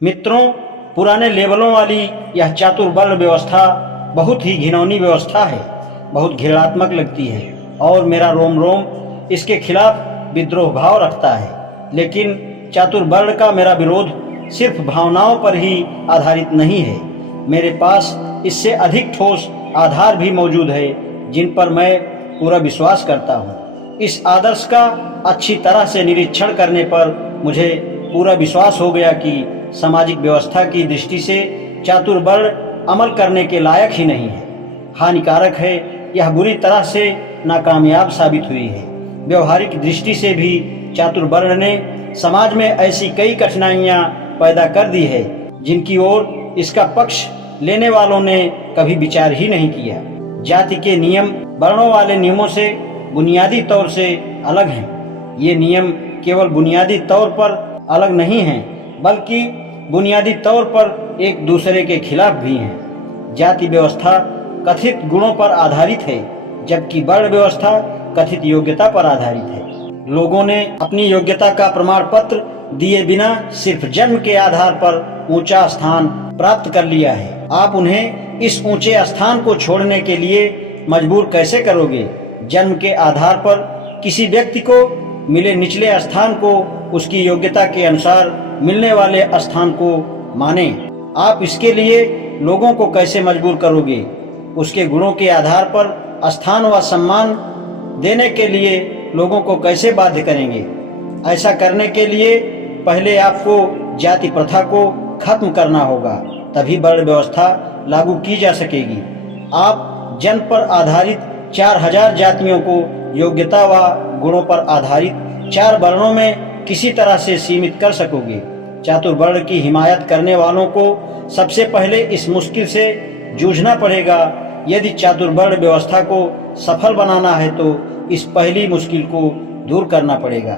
मित्रों, पुराने लेबलों वाली यह चातुर्वर्ण व्यवस्था बहुत ही घिनौनी व्यवस्था है, बहुत घृणात्मक लगती है और मेरा रोम रोम इसके खिलाफ विद्रोह भाव रखता है। लेकिन चातुर्वर्ण का मेरा विरोध सिर्फ भावनाओं पर ही आधारित नहीं है। मेरे पास इससे अधिक ठोस आधार भी मौजूद है जिन पर मैं पूरा विश्वास करता हूँ। इस आदर्श का अच्छी तरह से निरीक्षण करने पर मुझे पूरा विश्वास हो गया कि सामाजिक व्यवस्था की दृष्टि से चातुर्वर्ण अमल करने के लायक ही नहीं है, हानिकारक है। यह बुरी तरह से नाकामयाब साबित हुई है। व्यवहारिक दृष्टि से भी चातुर्वर्ण ने समाज में ऐसी कई कठिनाइयां पैदा कर दी है जिनकी ओर इसका पक्ष लेने वालों ने कभी विचार ही नहीं किया। जाति के नियम वर्णों वाले नियमों से बुनियादी तौर से अलग हैं। ये नियम केवल बुनियादी तौर पर अलग नहीं हैं, बल्कि बुनियादी तौर पर एक दूसरे के खिलाफ भी हैं। जाति व्यवस्था कथित गुणों पर आधारित है, जबकि वर्ण व्यवस्था कथित योग्यता पर आधारित है। लोगों ने अपनी योग्यता का प्रमाण पत्र दिए बिना सिर्फ जन्म के आधार पर ऊंचा स्थान प्राप्त कर लिया है। आप उन्हें इस ऊंचे स्थान को छोड़ने के लिए मजबूर कैसे करोगे? जन्म के आधार पर किसी व्यक्ति को मिले निचले स्थान को उसकी योग्यता के अनुसार मिलने वाले स्थान को माने। आप इसके लिए लोगों को कैसे मजबूर करोगे? उसके गुणों के आधार पर स्थान व सम्मान देने के लिए लोगों को कैसे बाध्य करेंगे? ऐसा करने के लिए पहले आपको जाति प्रथा को खत्म करना होगा, तभी वर्ण व्यवस्था लागू की जा सकेगी। आप जन्म पर आधारित 4000 जातियों को योग्यता व गुणों पर आधारित 4 वर्णों में किसी तरह से सीमित कर सकोगे। चातुर्वर्ण की हिमायत करने वालों को सबसे पहले इस मुश्किल से जूझना पड़ेगा। यदि चातुर्वर्ण व्यवस्था को सफल बनाना है तो इस पहली मुश्किल को दूर करना पड़ेगा।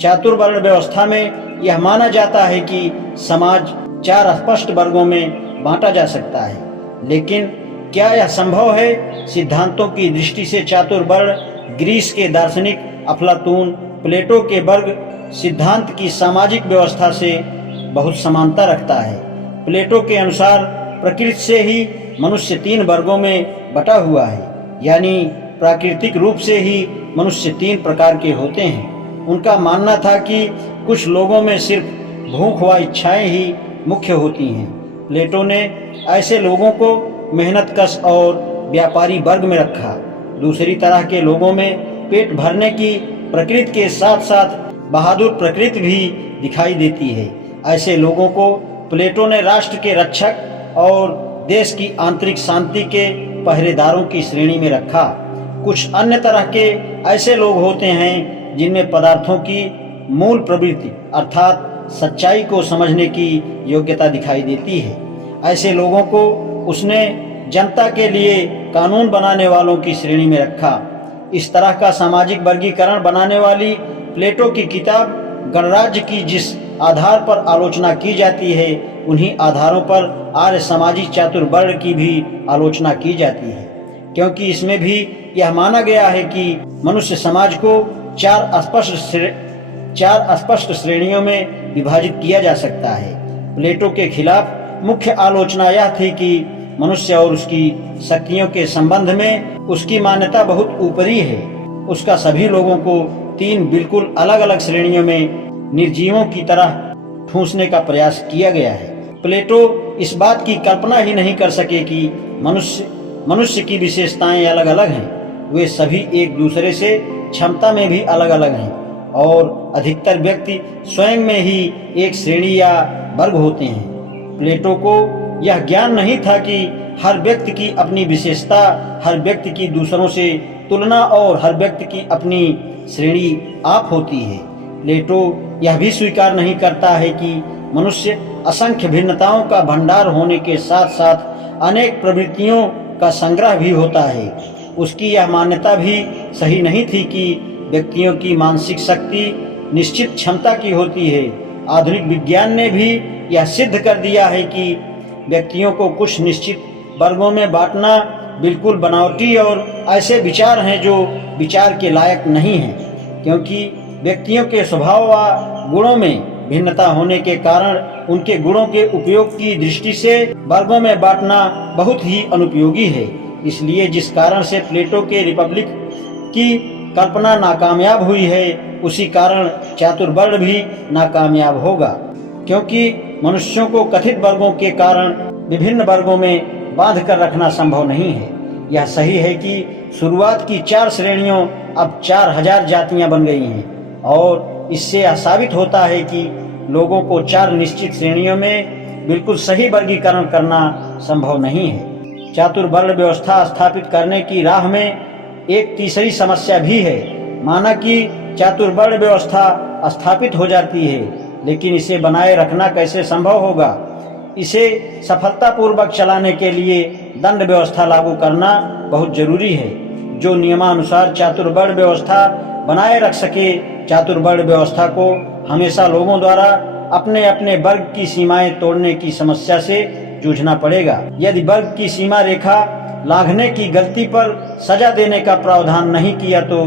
चातुर्वर्ण व्यवस्था में यह माना जाता है कि समाज 4 स्पष्ट वर्गों में बांटा जा सकता है, लेकिन क्या यह संभव है? सिद्धांतों की दृष्टि से चातुर्वर्ण ग्रीस के दार्शनिक अफलातून प्लेटो के वर्ग सिद्धांत की सामाजिक व्यवस्था से बहुत समानता रखता है। प्लेटो के अनुसार प्रकृति से ही मनुष्य 3 वर्गों में बटा हुआ है, यानी प्राकृतिक रूप से ही मनुष्य 3 प्रकार के होते हैं। उनका मानना था कि कुछ लोगों में सिर्फ भूख व इच्छाएं ही मुख्य होती हैं। प्लेटो ने ऐसे लोगों को मेहनतकश और व्यापारी वर्ग में रखा। दूसरी तरह के लोगों में पेट भरने की प्रकृति के साथ साथ बहादुर प्रकृति भी दिखाई देती है। ऐसे लोगों को प्लेटो ने राष्ट्र के रक्षक और देश की आंतरिक शांति के पहरेदारों की श्रेणी में रखा। कुछ अन्य तरह के ऐसे लोग होते हैं जिनमें पदार्थों की मूल प्रवृत्ति अर्थात सच्चाई को समझने की योग्यता दिखाई देती है। ऐसे लोगों को उसने जनता के लिए कानून बनाने वालों की श्रेणी में रखा। इस तरह का सामाजिक वर्गीकरण बनाने वाली प्लेटो की किताब गणराज्य की जिस आधार पर आलोचना की जाती है, उन्हीं आधारों पर आर्य सामाजिक चातुर्वर्ण की भी आलोचना की जाती है, क्योंकि इसमें भी यह माना गया है कि मनुष्य समाज को 4 स्पष्ट श्रेणियों में विभाजित किया जा सकता है। प्लेटो के खिलाफ मुख्य आलोचना यह थी कि मनुष्य और उसकी शक्तियों के संबंध में उसकी मान्यता बहुत ऊपरी है। उसका सभी लोगों को 3 बिल्कुल अलग अलग श्रेणियों में निर्जीवों की तरह ठूंसने का प्रयास किया गया है। प्लेटो इस बात की कल्पना ही नहीं कर सके कि मनुष्य की विशेषताएं अलग अलग हैं। वे सभी एक दूसरे से क्षमता में भी अलग अलग हैं और अधिकतर व्यक्ति स्वयं में ही एक श्रेणी या वर्ग होते हैं। प्लेटो को यह ज्ञान नहीं था कि हर व्यक्ति की अपनी विशेषता, हर व्यक्ति की दूसरों से तुलना और हर व्यक्ति की अपनी श्रेणी आप होती है। प्लेटो यह भी स्वीकार नहीं करता है कि मनुष्य असंख्य भिन्नताओं का भंडार होने के साथ साथ अनेक प्रवृत्तियों का संग्रह भी होता है। उसकी यह मान्यता भी सही नहीं थी कि व्यक्तियों की मानसिक शक्ति निश्चित क्षमता की होती है। आधुनिक विज्ञान ने भी यह सिद्ध कर दिया है कि व्यक्तियों को कुछ निश्चित वर्गों में बांटना बिल्कुल बनावटी और ऐसे विचार हैं जो विचार के लायक नहीं हैं, क्योंकि व्यक्तियों के स्वभाव व गुणों में भिन्नता होने के कारण उनके गुणों के उपयोग की दृष्टि से वर्गों में बांटना बहुत ही अनुपयोगी है। इसलिए जिस कारण से प्लेटो के रिपब्लिक की कल्पना नाकामयाब हुई है, उसी कारण चातुर्वर्ण भी नाकामयाब होगा, क्योंकि मनुष्यों को कथित वर्गों के कारण विभिन्न वर्गों में बांध कर रखना संभव नहीं है। यह सही है कि शुरुआत की 4 श्रेणियों अब 4000 जातियां बन गई हैं, और इससे यह साबित होता है कि लोगों को 4 निश्चित श्रेणियों में बिल्कुल सही वर्गीकरण करना संभव नहीं है। चातुर्वर्ण व्यवस्था स्थापित करने की राह में एक तीसरी समस्या भी है। माना कि चातुर्वर्ण व्यवस्था स्थापित हो जाती है, लेकिन इसे बनाए रखना कैसे संभव होगा? इसे सफलतापूर्वक चलाने के लिए दंड व्यवस्था लागू करना बहुत जरूरी है, जो नियमानुसार चातुर्वर्ण व्यवस्था बनाए रख सके। चातुर्वर्ण व्यवस्था को हमेशा लोगों द्वारा अपने अपने वर्ग की सीमाएं तोड़ने की समस्या से जूझना पड़ेगा। यदि वर्ग की सीमा रेखा लांघने की गलती पर सजा देने का प्रावधान नहीं किया तो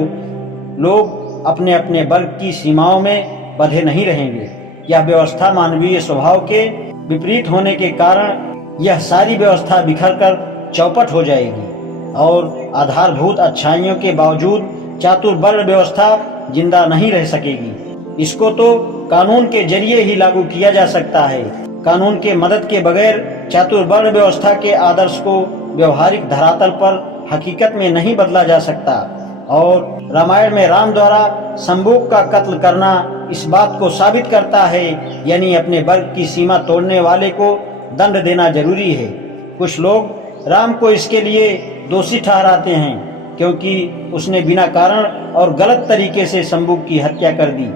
लोग अपने अपने वर्ग की सीमाओं में बंधे नहीं रहेंगे। यह व्यवस्था मानवीय स्वभाव के विपरीत होने के कारण यह सारी व्यवस्था बिखरकर चौपट हो जाएगी, और आधारभूत अच्छाइयों के बावजूद चातुर्वर्ण व्यवस्था जिंदा नहीं रह सकेगी। इसको तो कानून के जरिए ही लागू किया जा सकता है। कानून के मदद के बगैर चातुर्वर्ण व्यवस्था के आदर्श को व्यवहारिक धरातल पर हकीकत में नहीं बदला जा सकता। और रामायण में राम द्वारा शंबुक का कत्ल करना इस बात को साबित करता है, यानी अपने वर्ग की सीमा तोड़ने वाले को दंड देना जरूरी है। कुछ लोग राम को इसके लिए दोषी ठहराते हैं, क्योंकि उसने बिना कारण और गलत तरीके से शंबुक की हत्या कर दी।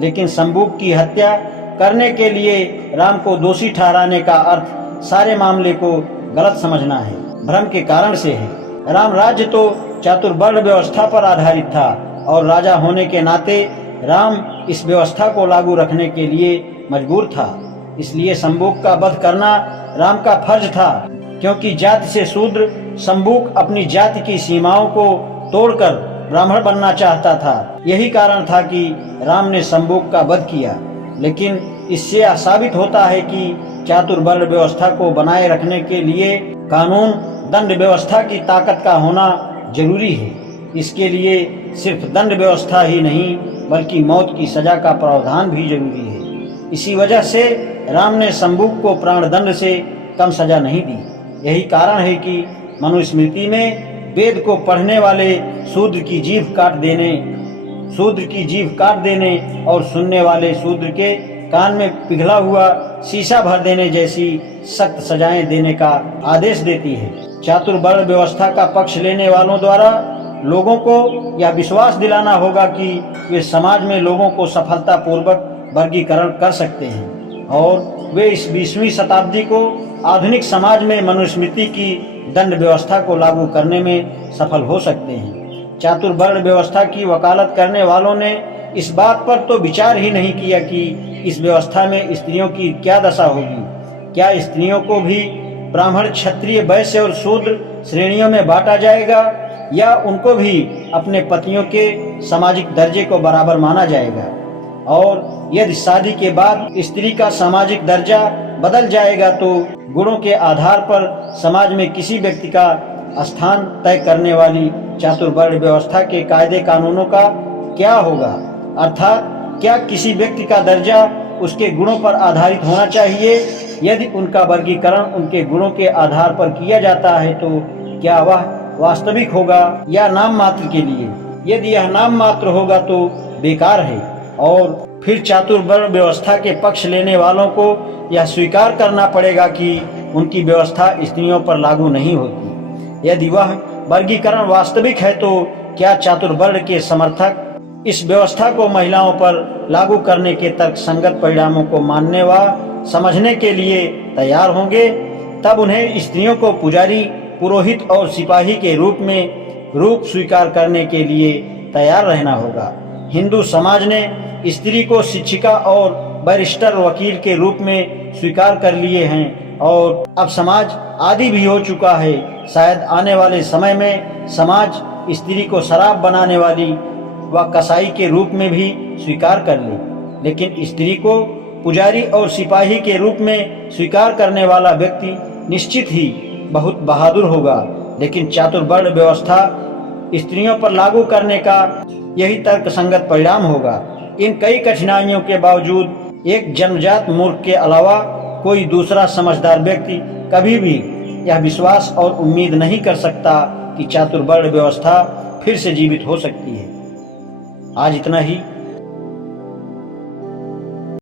लेकिन शंबुक की हत्या करने के लिए राम को दोषी ठहराने का अर्थ सारे मामले को गलत समझना है, भ्रम के कारण से है। राम राज्य तो चातुर्वर्ण व्यवस्था पर आधारित था, और राजा होने के नाते राम इस व्यवस्था को लागू रखने के लिए मजबूर था। इसलिए शंबुक का वध करना राम का फर्ज था, क्योंकि जाति से शूद्र शंबुक अपनी जाति की सीमाओं को तोड़कर ब्राह्मण बनना चाहता था। यही कारण था कि राम ने शंबुक का वध किया। लेकिन इससे यह साबित होता है कि चातुर्वर्ण व्यवस्था को बनाए रखने के लिए कानून दंड व्यवस्था की ताकत का होना जरूरी है। इसके लिए सिर्फ दंड व्यवस्था ही नहीं, बल्कि मौत की सजा का प्रावधान भी जरूरी है। इसी वजह से राम ने शंबुक को प्राणदंड से कम सजा नहीं दी। यही कारण है कि मनुस्मृति में वेद को पढ़ने वाले शूद्र की जीभ काट देने और सुनने वाले शूद्र के कान में पिघला हुआ शीशा भर देने जैसी सख्त सजाएं देने का आदेश देती है। चातुर्वर्ण व्यवस्था का पक्ष लेने वालों द्वारा लोगों को यह विश्वास दिलाना होगा कि वे समाज में लोगों को सफलतापूर्वक वर्गीकरण कर सकते हैं, और वे इस 20वीं शताब्दी को आधुनिक समाज में मनुस्मृति की दंड व्यवस्था को लागू करने में सफल हो सकते हैं। चातुर्वर्ण व्यवस्था की वकालत करने वालों ने इस बात पर तो विचार ही नहीं किया कि इस व्यवस्था में स्त्रियों की क्या दशा होगी। क्या स्त्रियों को भी ब्राह्मण, क्षत्रिय, वैश्य और शूद्र श्रेणियों में बांटा जाएगा, या उनको भी अपने पतियों के सामाजिक दर्जे को बराबर माना जाएगा? और यदि शादी के बाद स्त्री का सामाजिक दर्जा बदल जाएगा तो गुणों के आधार पर समाज में किसी व्यक्ति का स्थान तय करने वाली चातुर्वर्ण व्यवस्था के कायदे कानूनों का क्या होगा? अर्थात क्या किसी व्यक्ति का दर्जा उसके गुणों पर आधारित होना चाहिए? यदि उनका वर्गीकरण उनके गुणों के आधार पर किया जाता है तो क्या वह वास्तविक होगा या नाम मात्र के लिए? यदि यह नाम मात्र होगा तो बेकार है, और फिर चातुर्वर्ण व्यवस्था के पक्ष लेने वालों को यह स्वीकार करना पड़ेगा कि उनकी व्यवस्था स्त्रियों पर लागू नहीं होती। यदि वह वर्गीकरण वास्तविक है तो क्या चातुर्वर्ण के समर्थक इस व्यवस्था को महिलाओं पर लागू करने के तर्कसंगत परिणामों को मानने व समझने के लिए तैयार होंगे? तब उन्हें स्त्रियों को पुजारी, पुरोहित और सिपाही के रूप स्वीकार करने के लिए तैयार रहना होगा। हिंदू समाज ने स्त्री को शिक्षिका और बैरिस्टर, वकील के रूप में स्वीकार कर लिए हैं, और अब समाज आदि भी हो चुका है। शायद आने वाले समय में समाज स्त्री को शराब बनाने वाली व कसाई के रूप में भी स्वीकार कर ले, लेकिन स्त्री को पुजारी और सिपाही के रूप में स्वीकार करने वाला व्यक्ति निश्चित ही बहुत बहादुर होगा, लेकिन चातुर्वर्ण व्यवस्था स्त्रियों पर लागू करने का यही तर्कसंगत परिणाम होगा। इन कई कठिनाइयों के बावजूद एक जन्मजात मूर्ख के अलावा कोई दूसरा समझदार व्यक्ति कभी भी यह विश्वास और उम्मीद नहीं कर सकता कि चातुर्वर्ण व्यवस्था फिर से जीवित हो सकती है। आज इतना ही।